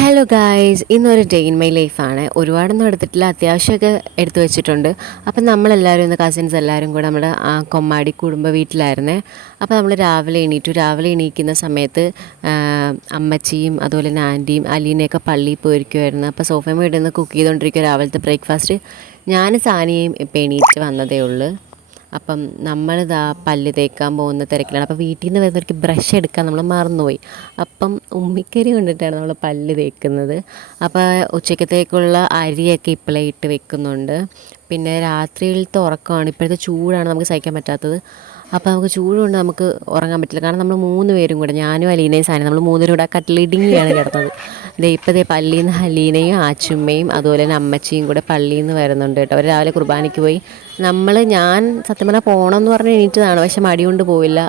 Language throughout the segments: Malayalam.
ഹലോ ഗായ്സ്, ഇന്നൊരു ഡേ ഇൻ മൈ ലൈഫാണ്. ഒരുപാടൊന്നും എടുത്തിട്ടില്ല, അത്യാവശ്യമൊക്കെ എടുത്തു വെച്ചിട്ടുണ്ട്. അപ്പം നമ്മളെല്ലാവരും ഇന്ന് കസിൻസ് എല്ലാവരും കൂടെ നമ്മുടെ കൊമ്മാടി കുടുംബ വീട്ടിലായിരുന്നേ. അപ്പോൾ നമ്മൾ രാവിലെ എണീക്കുന്ന സമയത്ത് അമ്മച്ചിയും അതുപോലെ തന്നെ ആൻറ്റിയും അലീനയൊക്കെ പള്ളിയിൽ പോയിരിക്കുമായിരുന്നു. അപ്പോൾ സോഫയും വീട്ടിൽ നിന്ന് കുക്ക് ചെയ്തുകൊണ്ടിരിക്കുക രാവിലത്തെ ബ്രേക്ക്ഫാസ്റ്റ്. ഞാൻ സാനിയയും ഇപ്പോൾ എണീറ്റ് വന്നതേ ഉള്ളൂ. അപ്പം നമ്മളിതാ പല്ല് തേക്കാൻ പോകുന്ന തിരക്കിലാണ്. അപ്പോൾ വീട്ടിൽ നിന്ന് വരുന്നവർക്ക് ബ്രഷ് എടുക്കാൻ നമ്മൾ മറന്നുപോയി. അപ്പം ഉമ്മിക്കരി കൊണ്ടിട്ടാണ് നമ്മൾ പല്ല് തേക്കുന്നത്. അപ്പോൾ ഉച്ചക്കത്തേക്കുള്ള അരിയൊക്കെ ഇപ്പോഴേ ഇട്ട് വെക്കുന്നുണ്ട്. പിന്നെ രാത്രിയിലത്തെ ഉറക്കമാണ്, ഇപ്പോഴത്തെ ചൂടാണ് നമുക്ക് സഹിക്കാൻ പറ്റാത്തത്. അപ്പോൾ നമുക്ക് ചൂട് കൊണ്ട് നമുക്ക് ഉറങ്ങാൻ പറ്റില്ല. കാരണം നമ്മൾ 3 പേരും കൂടെ, ഞാനും അലീനയും സാനിയും, നമ്മൾ 3 പേരും കൂടെ കട്ടിലിടുങ്ങിയാണ് കിടന്നത്. ഇപ്പോഴത്തെ പള്ളിയിൽ നിന്ന് അലീനയും ആച്ചുമ്മയും അതുപോലെ തന്നെ അമ്മച്ചിയും കൂടെ പള്ളിയിൽ നിന്ന് വരുന്നുണ്ട് കേട്ടോ. അവർ രാവിലെ കുർബാനയ്ക്ക് പോയി. ഞാൻ സത്യം പറഞ്ഞാൽ പോകണമെന്ന് പറഞ്ഞ് എണീറ്റതാണ്, പക്ഷെ മടി കൊണ്ട് പോയില്ല.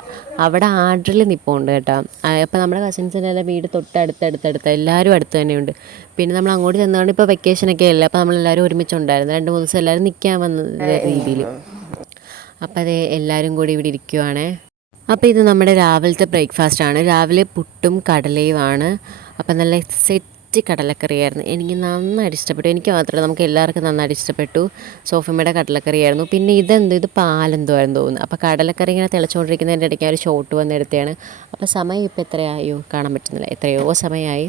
അവിടെ ആർഡറിൽ നിൽപ്പുണ്ട് കേട്ടോ. അപ്പോൾ നമ്മുടെ കസിൻസിൻ്റെ എല്ലാം വീട് തൊട്ടടുത്തടുത്തടുത്ത് എല്ലാവരും അടുത്ത് തന്നെയുണ്ട്. പിന്നെ നമ്മൾ അങ്ങോട്ട് ചെന്നുകൊണ്ട് ഇപ്പോൾ വെക്കേഷനൊക്കെ അല്ലേ, അപ്പോൾ നമ്മളെല്ലാവരും ഒരുമിച്ചുണ്ടായിരുന്നു. 2-3 ദിവസം എല്ലാവരും നിൽക്കാൻ വന്ന രീതിയിൽ. അപ്പോൾ അത് എല്ലാവരും കൂടി ഇവിടെ ഇരിക്കുവാണ്. അപ്പോൾ ഇത് നമ്മുടെ രാവിലത്തെ ബ്രേക്ക്ഫാസ്റ്റാണ്. രാവിലെ പുട്ടും കടലയുമാണ്. അപ്പം നല്ല സെറ്റ് കടലക്കറിയായിരുന്നു. എനിക്ക് നന്നായിട്ട് ഇഷ്ടപ്പെട്ടു. എനിക്ക് മാത്രമല്ല, നമുക്ക് എല്ലാവർക്കും നന്നായിട്ട് ഇഷ്ടപ്പെട്ടു. സോഫമ്മയുടെ കടലക്കറിയായിരുന്നു. പിന്നെ ഇത് പാലെന്തോ ആയിരുന്നു തോന്നുന്നു. അപ്പോൾ കടലക്കറി ഇങ്ങനെ തിളച്ചുകൊണ്ടിരിക്കുന്നതിൻ്റെ ഇടയ്ക്ക് ഒരു ഷോട്ട് വന്നെടുത്തതാണ്. അപ്പോൾ സമയം ഇപ്പോൾ എത്രയായോ കാണാൻ പറ്റുന്നില്ല, എത്രയോ സമയമായി.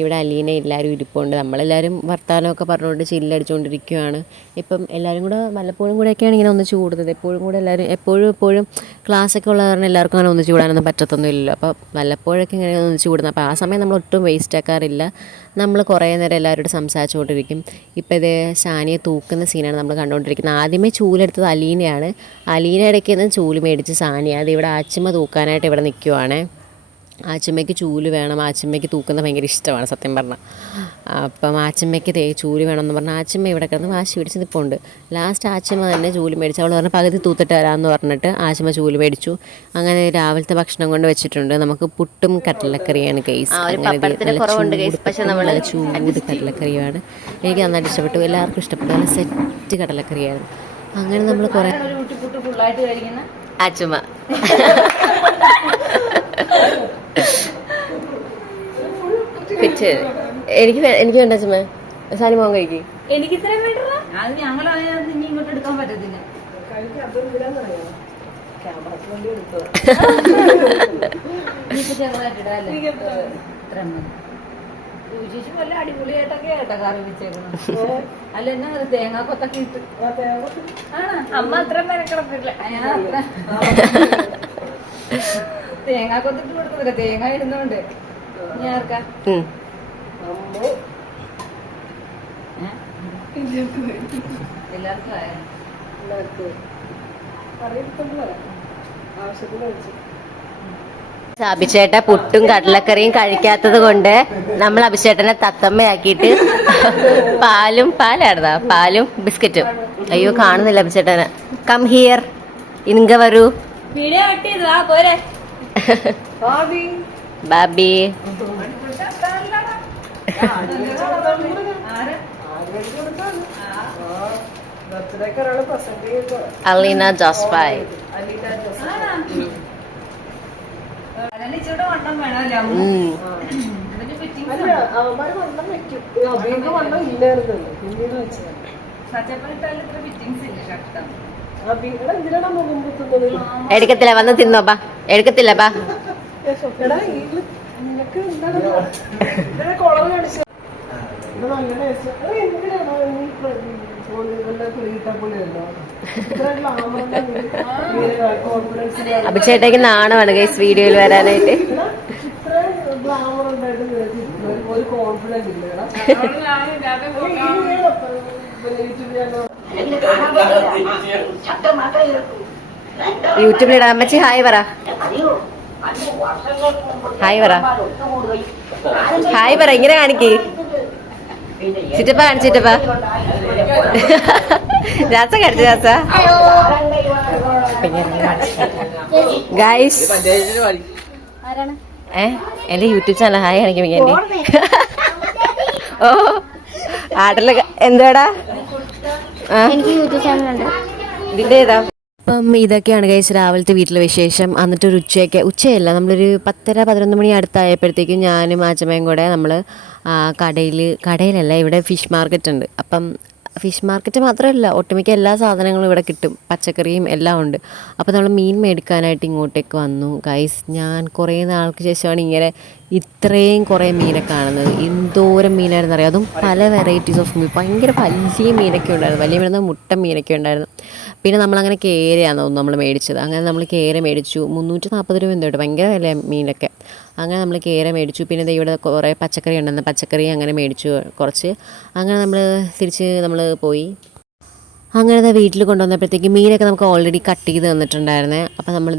ഇവിടെ അലീന എല്ലാവരും ഇരിപ്പുണ്ട്. നമ്മളെല്ലാവരും വർത്താനമൊക്കെ പറഞ്ഞുകൊണ്ട് ചില്ലടിച്ചുകൊണ്ടിരിക്കുകയാണ്. ഇപ്പം എല്ലാവരും കൂടെ വല്ലപ്പോഴും കൂടെയൊക്കെയാണ് ഇങ്ങനെ ഒന്നിച്ച് കൂടുന്നത്. എപ്പോഴും കൂടെ എല്ലാവരും എപ്പോഴും ക്ലാസ്സൊക്കെ ഉള്ള കാരണം എല്ലാവർക്കും അങ്ങനെ ഒന്നിച്ച് കൂടാനൊന്നും പറ്റത്തൊന്നുമില്ലല്ലോ. അപ്പോൾ വല്ലപ്പോഴൊക്കെ ഇങ്ങനെ ഒന്നിച്ച് കൂടുന്നത്. അപ്പോൾ ആ സമയം നമ്മൾ ഒട്ടും വേസ്റ്റ് ആക്കാറില്ല. നമ്മൾ കുറേ നേരം എല്ലാവരോടും സംസാരിച്ചുകൊണ്ടിരിക്കും. ഇപ്പോൾ ഇത് സാനിയെ തൂക്കുന്ന സീനാണ് നമ്മൾ കണ്ടുകൊണ്ടിരിക്കുന്നത്. ആദ്യമേ ചൂലെടുത്തത് അലീനയാണ്. അലീന ഇടയ്ക്ക് നിന്ന് ചൂല് മേടിച്ച് സാനിയ അത് ഇവിടെ ആച്ചുമ്മ തൂക്കാനായിട്ട് ഇവിടെ നിൽക്കുവാണ്. ആച്ചുമ്മയ്ക്ക് ചൂല് വേണം, ആച്ചുമ്മയ്ക്ക് തൂക്കുന്നത് ഭയങ്കര ഇഷ്ടമാണ് സത്യം പറഞ്ഞാൽ. അപ്പം ആച്ചുമ്മയ്ക്ക് ചൂല് വേണമെന്ന് പറഞ്ഞാൽ ആച്ചുമ്മ ഇവിടെ കിടന്ന് വാശി പിടിച്ച് നിൽപ്പുണ്ട്. ലാസ്റ്റ് ആച്ചുമ്മ തന്നെ ചൂല് മേടിച്ചു. അവൾ പറഞ്ഞാൽ പകുതി തൂത്തിട്ട് തരാമെന്ന് പറഞ്ഞിട്ട് ആച്ചുമ്മ ചൂല് മേടിച്ചു. അങ്ങനെ രാവിലത്തെ ഭക്ഷണം കൊണ്ട് വെച്ചിട്ടുണ്ട്. നമുക്ക് പുട്ടും കടലക്കറിയാണ് ഗൈസ്. നല്ല ചൂട് കടലക്കറിയാണ്. എനിക്ക് നന്നായിട്ട് ഇഷ്ടപ്പെട്ടു, എല്ലാവർക്കും ഇഷ്ടപ്പെട്ടു. നല്ല സെറ്റ് കടലക്കറിയാണ്. അങ്ങനെ നമ്മൾ കുറേ ആച്ചുമ്മ എനിക്ക് വേണ്ട ചുമ സാനി മോൻ കഴിക്കും. എനിക്ക് ഞങ്ങൾ ഇങ്ങോട്ട് എടുക്കാൻ പറ്റത്തില്ല. വല്ല അടിപൊളിയായിട്ടൊക്കെ കേട്ടോ കറി വെച്ചേക്കണം. അല്ല എന്നാ തേങ്ങാക്കൊത്തൊക്കെ ഇട്ട് അമ്മ അത്ര മെനക്കിടപ്പില്ല. ഞാൻ അത്ര തേങ്ങാക്കൊത്തിട്ട് കൊടുക്കുന്നില്ല, തേങ്ങ ഇടുന്നോണ്ട്. ഞാൻ ആർക്കാ എല്ലാവർക്കും അഭിഷേട്ട പുട്ടും കടലക്കറിയും കഴിക്കാത്തത് കൊണ്ട് നമ്മൾ അഭിഷേട്ടനെ തത്തമ്മയാക്കിയിട്ട് പാലും ബിസ്ക്കറ്റും. അയ്യോ കാണുന്നില്ല അഭിഷേട്ടനെ. കം ഹിയർ, ഇങ്ക വരൂ. വീഡിയോ കട്ട് ചെയ്തതാ പോരെ ബാബി. അലീന ജോസ്ബായ്. എടുക്കത്തില്ല, വന്ന് തിന്നോപ്പാ. എടുക്കത്തില്ലപ്പാ. അഭിഷേട്ടേക്ക് നാണമാണ് ഗൈസ് വീഡിയോയിൽ വരാനായിട്ട്. യൂട്യൂബിലിടാൻ അമ്മച്ചി ഹായ് പറ. ഹായ് പറ ഇങ്ങനെ കാണിക്ക്. ചിറ്റപ്പ കാണിച്ചിട്ടപ്പ രാസ കാണിച്ചു. രാസ ഗൈസ് എന്റെ യൂട്യൂബ് ചാനൽ ഹായ് കാണിക്കും. ഓ ആടല എന്താടാ, എനിക്ക് യൂട്യൂബ് ചാനലുണ്ട്. ഇതിന്റെ ഏതാ? അപ്പം ഇതൊക്കെയാണ് കഴിച്ച് രാവിലത്തെ വീട്ടിലെ വിശേഷം. എന്നിട്ടൊരു ഉച്ചയല്ല, നമ്മളൊരു 10:30-11 മണി അടുത്തായപ്പോഴത്തേക്കും ഞാനും ആച്ചമ്മയും കൂടെ നമ്മൾ കടയിലല്ല, ഇവിടെ ഫിഷ് മാർക്കറ്റ് ഉണ്ട്. അപ്പം ഫിഷ് മാർക്കറ്റ് മാത്രമല്ല, ഒട്ടുമിക്ക എല്ലാ സാധനങ്ങളും ഇവിടെ കിട്ടും, പച്ചക്കറിയും എല്ലാം ഉണ്ട്. അപ്പോൾ നമ്മൾ മീൻ മേടിക്കാനായിട്ട് ഇങ്ങോട്ടേക്ക് വന്നു ഗൈസ്. ഞാൻ കുറേ നാൾക്ക് ശേഷമാണ് ഇങ്ങനെ ഇത്രയും കുറേ മീനെ കാണുന്നത്. എന്തോരം മീനായിരുന്നു അറിയാം, അതും പല വെറൈറ്റീസ് ഓഫ് മീൻ. ഭയങ്കര വലിയ മീനൊക്കെ ഉണ്ടായിരുന്നു, വലിയ മീനെന്ന് മുട്ട മീനൊക്കെ ഉണ്ടായിരുന്നു. പിന്നെ നമ്മളങ്ങനെ കേരയാണ് തോന്നുന്നു നമ്മൾ മേടിച്ചത്. അങ്ങനെ നമ്മൾ കേര മേടിച്ചു, 340 രൂപ എന്തോ, ഭയങ്കര വില മീനൊക്കെ. അങ്ങനെ നമ്മൾ കേര മേടിച്ചു. പിന്നെ ദേ ഇവിടെ കുറേ പച്ചക്കറി ഉണ്ടെന്ന്, പച്ചക്കറി അങ്ങനെ മേടിച്ചു കുറച്ച്. അങ്ങനെ തിരിച്ച് നമ്മൾ പോയി. അങ്ങനെ വീട്ടിൽ കൊണ്ടുവന്നപ്പോഴത്തേക്ക് മീനൊക്കെ നമുക്ക് ഓൾറെഡി കട്ട് ചെയ്ത് തന്നിട്ടുണ്ടായിരുന്നേ. അപ്പോൾ നമ്മൾ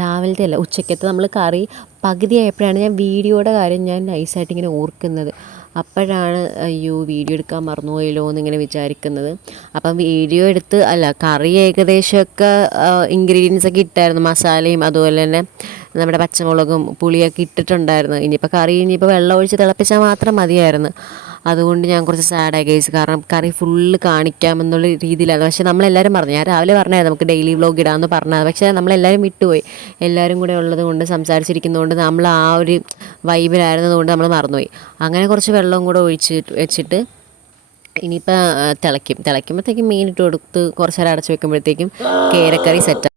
രാവിലത്തെ അല്ല, ഉച്ചക്കത്തെ നമ്മൾ കറി പകുതിയായപ്പോഴാണ് ഞാൻ വീഡിയോയുടെ കാര്യം ഞാൻ നൈസായിട്ട് ഇങ്ങനെ ഓർക്കുന്നത്. അപ്പോഴാണ് അയ്യോ വീഡിയോ എടുക്കാൻ മറന്നുപോയല്ലോ എന്നിങ്ങനെ വിചാരിക്കുന്നത്. അപ്പം വീഡിയോ എടുത്ത് കറി ഏകദേശമൊക്കെ ഇൻഗ്രീഡിയൻസൊക്കെ ഇട്ടായിരുന്നു, മസാലയും അതുപോലെ തന്നെ നമ്മുടെ പച്ചമുളകും പുളിയൊക്കെ ഇട്ടിട്ടുണ്ടായിരുന്നു. ഇനിയിപ്പോൾ വെള്ളം ഒഴിച്ച് തിളപ്പിച്ചാൽ മാത്രം മതിയായിരുന്നു. അതുകൊണ്ട് ഞാൻ കുറച്ച് സാഡായി ഗൈസ്, കാരണം കറി ഫുള്ള് കാണിക്കാമെന്നുള്ള രീതിയിലാണ്. പക്ഷേ നമ്മളെല്ലാവരും പറഞ്ഞു, ഞാൻ രാവിലെ പറഞ്ഞായിരുന്നു നമുക്ക് ഡെയിലി വ്ലോഗ് ഇടാമെന്ന് പറഞ്ഞത്, പക്ഷേ നമ്മളെല്ലാവരും വിട്ടുപോയി. എല്ലാവരും കൂടെ ഉള്ളത് കൊണ്ട്, സംസാരിച്ചിരിക്കുന്നതുകൊണ്ട്, നമ്മൾ ആ ഒരു വൈബിലായിരുന്നതുകൊണ്ട് നമ്മൾ മറന്നുപോയി. അങ്ങനെ കുറച്ച് വെള്ളവും കൂടെ വെച്ചിട്ട് ഇനിയിപ്പോൾ തിളയ്ക്കുമ്പോഴത്തേക്കും മീൻ ഇട്ട് കൊടുത്ത് കുറച്ച് നേരം അടച്ച് വെക്കുമ്പോഴത്തേക്കും കേരക്കറി സെറ്റ്.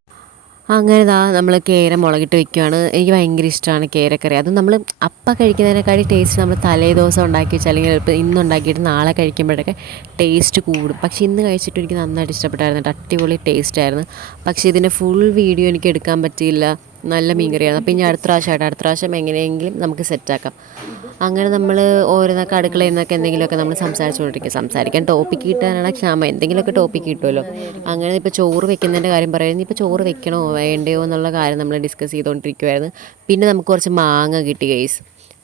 അങ്ങനെ നമ്മൾ കേര മുളകിട്ട് വെക്കുകയാണ്. എനിക്ക് ഭയങ്കര ഇഷ്ടമാണ് കേരക്കറി. അതും നമ്മൾ അപ്പം കഴിക്കുന്നതിനേക്കാളും ടേസ്റ്റ് നമ്മൾ തലേ ദിവസം ഉണ്ടാക്കി വെച്ചാൽ, അല്ലെങ്കിൽ ഇപ്പോൾ ഇന്നുണ്ടാക്കിയിട്ട് നാളെ കഴിക്കുമ്പോഴൊക്കെ ടേസ്റ്റ് കൂടും. പക്ഷേ ഇന്ന് കഴിച്ചിട്ട് എനിക്ക് നന്നായിട്ട് ഇഷ്ടപ്പെട്ടായിരുന്നു, അടിപൊളി ടേസ്റ്റായിരുന്നു. പക്ഷേ ഇതിൻ്റെ ഫുൾ വീഡിയോ എനിക്ക് എടുക്കാൻ പറ്റിയില്ല, നല്ല മീൻ കറിയായിരുന്നു. അപ്പോൾ ഇനി അടുത്ത പ്രാവശ്യം എങ്ങനെയെങ്കിലും നമുക്ക് സെറ്റാക്കാം. അങ്ങനെ നമ്മൾ ഓരോന്നൊക്കെ അടുക്കളയിൽ നിന്നൊക്കെ എന്തെങ്കിലുമൊക്കെ നമ്മൾ സംസാരിക്കാൻ ടോപ്പിക്ക് കിട്ടാനാണ് ക്ഷാമം, എന്തെങ്കിലുമൊക്കെ ടോപ്പിക്ക് കിട്ടുമല്ലോ. അങ്ങനെ ഇപ്പോൾ ചോറ് വെക്കുന്നതിൻ്റെ കാര്യം പറയുന്നത്, ഇപ്പോൾ ചോറ് വെക്കണോ വേണ്ടയോ എന്നുള്ള കാര്യം നമ്മൾ ഡിസ്കസ് ചെയ്തുകൊണ്ടിരിക്കുമായിരുന്നു. പിന്നെ നമുക്ക് കുറച്ച് മാങ്ങ കിട്ടി ഗൈസ്.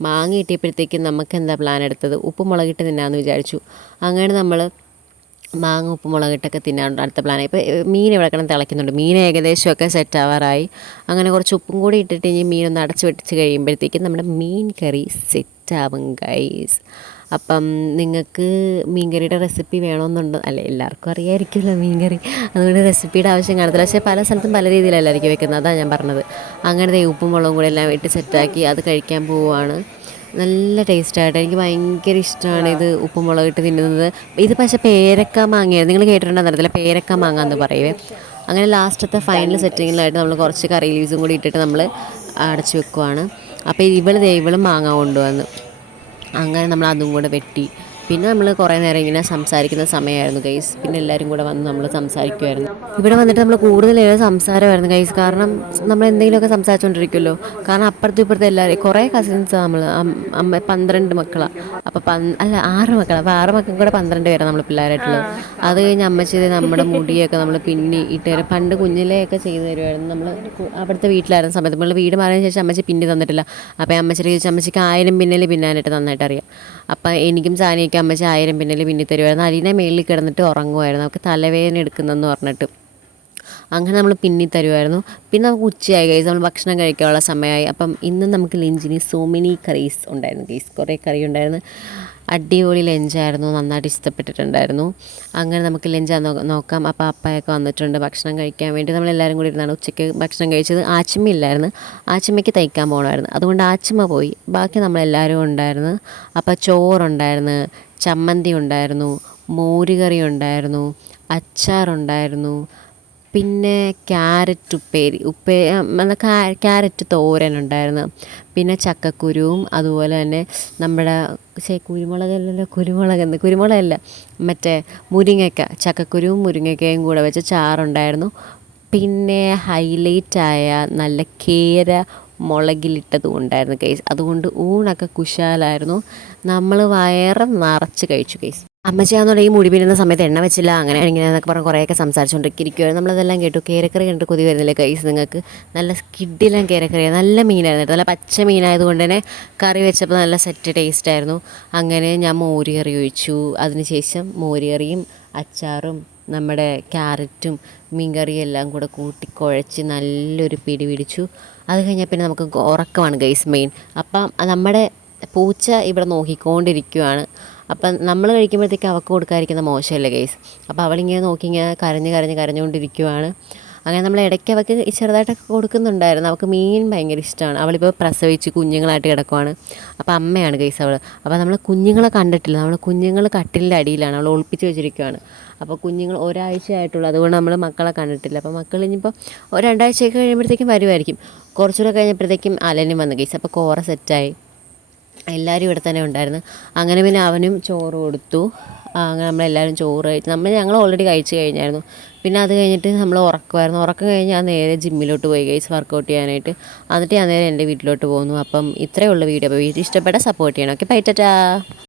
മാങ്ങ കിട്ടിയപ്പോഴത്തേക്കും നമുക്ക് എന്താ പ്ലാൻ എടുത്തത്, ഉപ്പ് മുളകിട്ട് തിന്നാമെന്ന് വിചാരിച്ചു. അങ്ങനെ നമ്മൾ മാങ്ങ ഉപ്പ് മുളകിട്ടൊക്കെ തിന്നാണ്ട് അടുത്ത പ്ലാനായി. ഇപ്പോൾ മീൻ ഇവിടെ കിടന്ന് തിളയ്ക്കുന്നുണ്ട്, മീൻ ഏകദേശമൊക്കെ സെറ്റ് ആവാറായി. അങ്ങനെ കുറച്ച് ഉപ്പും കൂടി ഇട്ടിട്ട് ഇനി മീനൊന്ന് അടച്ച് വെട്ടിച്ച് കഴിയുമ്പോഴത്തേക്കും നമ്മുടെ മീൻ കറി സെറ്റാവും ഗൈസ്. അപ്പം നിങ്ങൾക്ക് മീൻ കറിയുടെ റെസിപ്പി വേണമെന്നുണ്ടോ? എല്ലാവർക്കും അറിയാമായിരിക്കുമല്ലോ മീൻ കറി, അതുകൊണ്ട് റെസിപ്പിയുടെ ആവശ്യം കാണത്തില്ല. പക്ഷേ പല സ്ഥലത്തും പല രീതിയിലല്ലായിരിക്കും വെക്കുന്നത്, അതാണ് ഞാൻ പറഞ്ഞത്. അങ്ങനെ ഉപ്പും മുളകും കൂടെ എല്ലാം ഇട്ട് സെറ്റാക്കി അത് കഴിക്കാൻ പോവുകയാണ്. നല്ല ടേസ്റ്റായിട്ട് എനിക്ക് ഭയങ്കര ഇഷ്ടമാണ് ഇത് ഉപ്പും മുളകിട്ട് തിന്നുന്നത്. ഇത് പക്ഷേ പേരക്ക മാങ്ങയാണ്, നിങ്ങൾ കേട്ടിട്ടുണ്ടെന്ന് അറിയത്തില്ല, പേരക്ക മാങ്ങ എന്ന് പറയുവേ. അങ്ങനെ ലാസ്റ്റത്തെ ഫൈനൽ സെറ്റിങ്ങിലായിട്ട് നമ്മൾ കുറച്ച് കറി ലീവ്സും കൂടി ഇട്ടിട്ട് നമ്മൾ അടച്ച് വെക്കുവാണ്. അപ്പോൾ ഇവളും മാങ്ങ കൊണ്ടുവന്ന്, അങ്ങനെ നമ്മൾ അതും കൂടെ വെട്ടി. പിന്നെ നമ്മൾ കുറേ നേരം ഇങ്ങനെ സംസാരിക്കുന്ന സമയമായിരുന്നു ഗൈസ്. പിന്നെ എല്ലാവരും കൂടെ വന്ന് നമ്മൾ സംസാരിക്കുമായിരുന്നു. ഇവിടെ വന്നിട്ട് നമ്മൾ കൂടുതലേറെ സംസാരമായിരുന്നു ഗൈസ്, കാരണം നമ്മൾ എന്തെങ്കിലുമൊക്കെ സംസാരിച്ചുകൊണ്ടിരിക്കുമല്ലോ. കാരണം അപ്പുറത്തും ഇപ്പുറത്തും എല്ലാവരും കുറേ കസിൻസ്, നമ്മൾ 12 മക്കളാണ്. അപ്പോൾ 6 മക്കളാണ്. അപ്പോൾ 6 മക്കളും കൂടെ 12 പേരാണ് നമ്മൾ പിള്ളേരായിട്ടുള്ളത്. അത് കഴിഞ്ഞ് അമ്മച്ചി നമ്മുടെ മുടിയൊക്കെ നമ്മൾ പിന്നി ഇട്ട് തരും. പണ്ട് കുഞ്ഞിലെയൊക്കെ ചെയ്ത് തരുമായിരുന്നു. നമ്മൾ അവിടുത്തെ വീട്ടിലായിരുന്ന സമയത്ത്, നമ്മൾ വീട് മാറിയതിന് ശേഷം അമ്മച്ചി പിന്നി തന്നിട്ടില്ല. അപ്പോൾ അമ്മച്ചിയുടെ ചോദിച്ചാൽ അമ്മച്ചിക്ക് 1000 പിന്നാനായിട്ട് നന്നായിട്ട് അറിയാം. അപ്പം എനിക്കും സാനിയൊക്കെ അമ്മച്ചി 1000 പിന്നൽ തരുമായിരുന്നു. അലീനെ മേളിൽ കിടന്നിട്ട് ഉറങ്ങുമായിരുന്നു, നമുക്ക് തലവേദന എടുക്കുന്നെന്ന് പറഞ്ഞിട്ട്. അങ്ങനെ നമ്മൾ പിന്നി തരുമായിരുന്നു. പിന്നെ നമുക്ക് ഉച്ചയായി ഗൈസ്, നമ്മൾ ഭക്ഷണം കഴിക്കാനുള്ള സമയമായി. അപ്പം ഇന്ന് നമുക്ക് ലഞ്ചിന് സോ മെനി കറീസ് ഉണ്ടായിരുന്നു ഗൈസ്, കുറേ കറി ഉണ്ടായിരുന്നു. അടിപൊളി ലഞ്ചായിരുന്നു, നന്നായിട്ട് ഇഷ്ടപ്പെട്ടിട്ടുണ്ടായിരുന്നു. അങ്ങനെ നമുക്ക് ലഞ്ച് നോക്കാം. അപ്പോൾ അപ്പായൊക്കെ വന്നിട്ടുണ്ട് ഭക്ഷണം കഴിക്കാൻ വേണ്ടി. നമ്മളെല്ലാവരും കൂടി ഇരുന്നാണ് ഉച്ചയ്ക്ക് ഭക്ഷണം കഴിച്ചത്. ആച്ചിമ്മ ഇല്ലായിരുന്നു, ആച്ചിമ്മയ്ക്ക് തയ്ക്കാൻ പോകണമായിരുന്നു, അതുകൊണ്ട് ആച്ചിമ്മ പോയി. ബാക്കി നമ്മളെല്ലാവരും ഉണ്ടായിരുന്നു. അപ്പോൾ ചോറുണ്ടായിരുന്നു, ചമ്മന്തി ഉണ്ടായിരുന്നു, മോരുകറി ഉണ്ടായിരുന്നു, അച്ചാറുണ്ടായിരുന്നു, പിന്നെ ക്യാരറ്റ് ക്യാരറ്റ് തോരനുണ്ടായിരുന്നു, പിന്നെ ചക്കക്കുരുവും അതുപോലെ തന്നെ നമ്മുടെ കുരുമുളകല്ല മറ്റേ മുരിങ്ങയ്ക്ക, ചക്കക്കുരുവും മുരിങ്ങയ്ക്കയും കൂടെ വെച്ച് ചാറുണ്ടായിരുന്നു. പിന്നെ ഹൈലൈറ്റായ നല്ല കേര മുളകിലിട്ടതും ഉണ്ടായിരുന്നു കേസ്. അതുകൊണ്ട് ഊണൊക്കെ കുശാലായിരുന്നു, നമ്മൾ വയറ് നിറച്ച് കഴിച്ചു കേസ്. അമ്മച്ചിയാണെന്നുള്ള ഈ മുടി പിന്നുന്ന സമയത്ത് എണ്ണ വെച്ചില്ല, അങ്ങനെ ഇങ്ങനെയെന്നൊക്കെ പറഞ്ഞ് കുറേയൊക്കെ സംസാരിച്ചുകൊണ്ടിരിക്കുകയായിരുന്നു. നമ്മളതെല്ലാം കേട്ടു. കേരക്കറി കണ്ടിട്ട് കൊതി വരുന്നില്ലേ കൈസ് നിങ്ങൾക്ക്? നല്ല സ്കിഡിലും കേരക്കറിയാണ്, നല്ല മീനായിരുന്നു, നല്ല പച്ച മീനായതുകൊണ്ട് തന്നെ കറി വെച്ചപ്പോൾ നല്ല സെറ്റ് ടേസ്റ്റായിരുന്നു. അങ്ങനെ ഞാൻ മോരുകറി ഒഴിച്ചു. അതിനുശേഷം മോരുകറിയും അച്ചാറും നമ്മുടെ ക്യാരറ്റും മീൻകറിയും എല്ലാം കൂടെ കൂട്ടി കുഴച്ച് നല്ലൊരു പിടി പിടിച്ചു. അത് കഴിഞ്ഞാൽ പിന്നെ നമുക്ക് ഉറക്കമാണ് ഗൈസ് മെയിൻ. അപ്പം നമ്മുടെ പൂച്ച ഇവിടെ നോക്കിക്കൊണ്ടിരിക്കുകയാണ്. അപ്പം നമ്മൾ കഴിക്കുമ്പോഴത്തേക്ക് അവൾക്ക് കൊടുക്കാതിരിക്കുന്ന മോശമല്ലേ ഗൈസ്. അപ്പോൾ അവളിങ്ങനെ നോക്കി ഇങ്ങനെ കരഞ്ഞുകൊണ്ടിരിക്കുകയാണ്. അങ്ങനെ നമ്മൾ ഇടയ്ക്ക് അവൾക്ക് ചെറുതായിട്ടൊക്കെ കൊടുക്കുന്നുണ്ടായിരുന്നു. അവൾക്ക് മീൻ ഭയങ്കര ഇഷ്ടമാണ്. അവളിപ്പോൾ പ്രസവിച്ച് കുഞ്ഞുങ്ങളായിട്ട് കിടക്കുവാണ്. അപ്പോൾ അമ്മയാണ് ഗൈസ് അവൾ. അപ്പോൾ നമ്മൾ കുഞ്ഞുങ്ങളെ കണ്ടിട്ടില്ല, നമ്മൾ കുഞ്ഞുങ്ങൾ കട്ടിലിൻ്റെ അടിയിലാണ്, അവൾ ഒളിപ്പിച്ച് വെച്ചിരിക്കുകയാണ്. അപ്പോൾ കുഞ്ഞുങ്ങൾ ഒരാഴ്ചയായിട്ടുള്ളൂ, അതുകൊണ്ട് നമ്മൾ മക്കളെ കണ്ടിട്ടില്ല. അപ്പോൾ മക്കൾ ഇനിയിപ്പോൾ ഒരു 2 ആഴ്ചയൊക്കെ കഴിയുമ്പോഴത്തേക്കും വരുമായിരിക്കും. കുറച്ചുകൂടെ കഴിഞ്ഞപ്പോഴത്തേക്കും അലനും വന്നു ഗൈസ്. അപ്പോൾ കോറ സെറ്റായി, എല്ലാവരും ഇവിടെ തന്നെ ഉണ്ടായിരുന്നു. അങ്ങനെ പിന്നെ അവനും ചോറ് കൊടുത്തു. അങ്ങനെ നമ്മളെല്ലാവരും ചോറ് കഴിച്ചു. ഞങ്ങൾ ഓൾറെഡി കഴിച്ച് കഴിഞ്ഞായിരുന്നു. പിന്നെ അത് കഴിഞ്ഞിട്ട് നമ്മൾ ഉറക്കമായിരുന്നു. ഉറക്കം കഴിഞ്ഞ് ഞാൻ നേരെ ജിമ്മിലോട്ട് പോയി ഗൈസ്, വർക്കൗട്ട് ചെയ്യാനായിട്ട്. എന്നിട്ട് ഞാൻ നേരെ എൻ്റെ വീട്ടിലോട്ട് പോകുന്നു. അപ്പം ഇത്രയേ ഉള്ളൂ വീഡിയോ. അപ്പോൾ വീഡിയോ ഇഷ്ടപ്പെട്ടാൽ സപ്പോർട്ട് ചെയ്യണം. Okay, bye Tata.